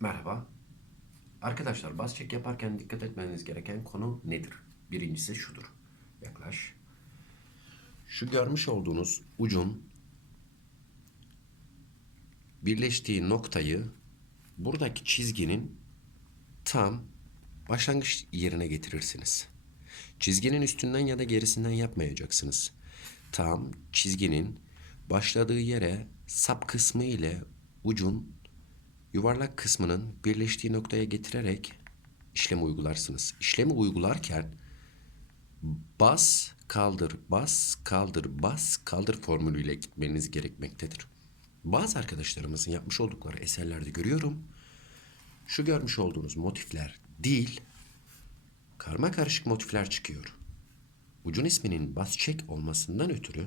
Merhaba. Arkadaşlar bas çek yaparken dikkat etmeniz gereken konu nedir? Birincisi şudur. Yaklaş. Şu görmüş olduğunuz ucun birleştiği noktayı buradaki çizginin tam başlangıç yerine getirirsiniz. Çizginin üstünden ya da gerisinden yapmayacaksınız. Tam çizginin başladığı yere sap kısmı ile ucun yuvarlak kısmının birleştiği noktaya getirerek işlemi uygularsınız. İşlemi uygularken bas, kaldır, bas, kaldır, bas, kaldır formülüyle gitmeniz gerekmektedir. Bazı arkadaşlarımızın yapmış oldukları eserlerde görüyorum. Şu görmüş olduğunuz motifler değil, karma karışık motifler çıkıyor. Ucun isminin bas çek olmasından ötürü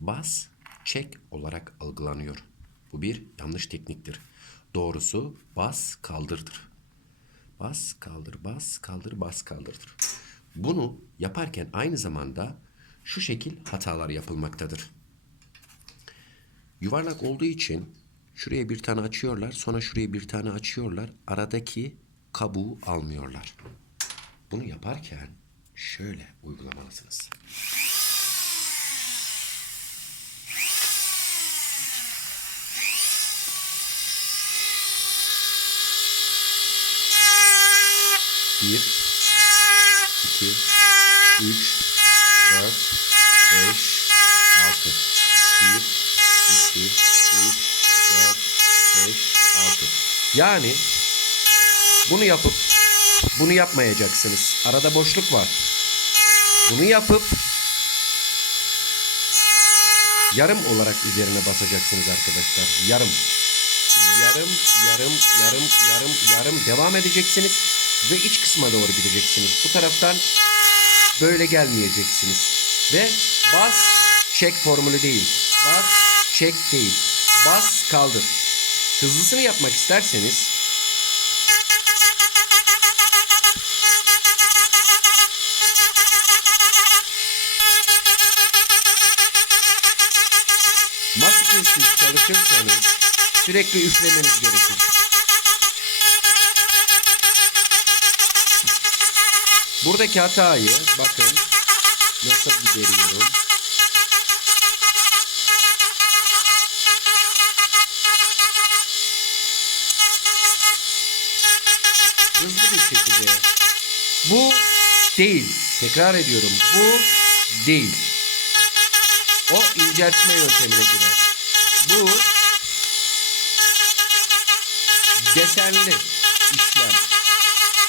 bas çek olarak algılanıyor. Bu bir yanlış tekniktir. Doğrusu bas kaldırdır. Bas kaldır bas kaldır bas kaldırdır. Bunu yaparken aynı zamanda şu şekil hatalar yapılmaktadır. Yuvarlak olduğu için şuraya bir tane açıyorlar, sonra şuraya bir tane açıyorlar. Aradaki kabuğu almıyorlar. Bunu yaparken şöyle uygulamalısınız. Bir, iki, üç, dört, beş, altı. Bir, iki, üç, dört, beş, altı. Yani bunu yapıp bunu yapmayacaksınız. Arada boşluk var. Bunu yapıp yarım olarak üzerine basacaksınız arkadaşlar. Yarım. Yarım, yarım, yarım, yarım, yarım devam edeceksiniz ve iç kısma doğru gideceksiniz. Bu taraftan böyle gelmeyeceksiniz. Ve bas çek formülü değil. Bas çek değil. Bas kaldır. Hızlısını yapmak isterseniz Maskesiz çalışırsanız sürekli üflemeniz gerekir. Buradaki hatayı bakın nasıl gideriyorum. Hızlı bir şekilde. Bu değil. Tekrar ediyorum. Bu değil. O inceltme yöntemine girer. Bu desenli işlem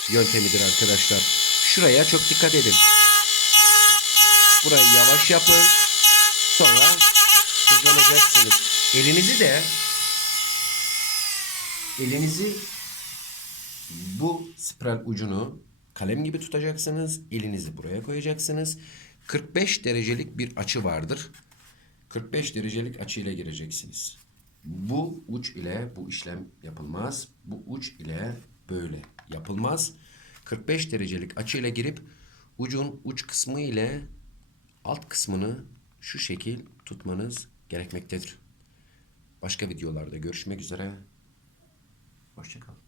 yöntemidir arkadaşlar. Şuraya çok dikkat edin. Burayı yavaş yapın. Sonra hızlanacaksınız. Elinizi de elinizi bu spiral ucunu kalem gibi tutacaksınız. Elinizi buraya koyacaksınız. 45 derecelik bir açı vardır. 45 derecelik açı ile gireceksiniz. Bu uç ile bu işlem yapılmaz. Bu uç ile böyle yapılmaz. 45 derecelik açı ile girip ucun uç kısmı ile alt kısmını şu şekil tutmanız gerekmektedir. Başka videolarda görüşmek üzere. Hoşçakalın.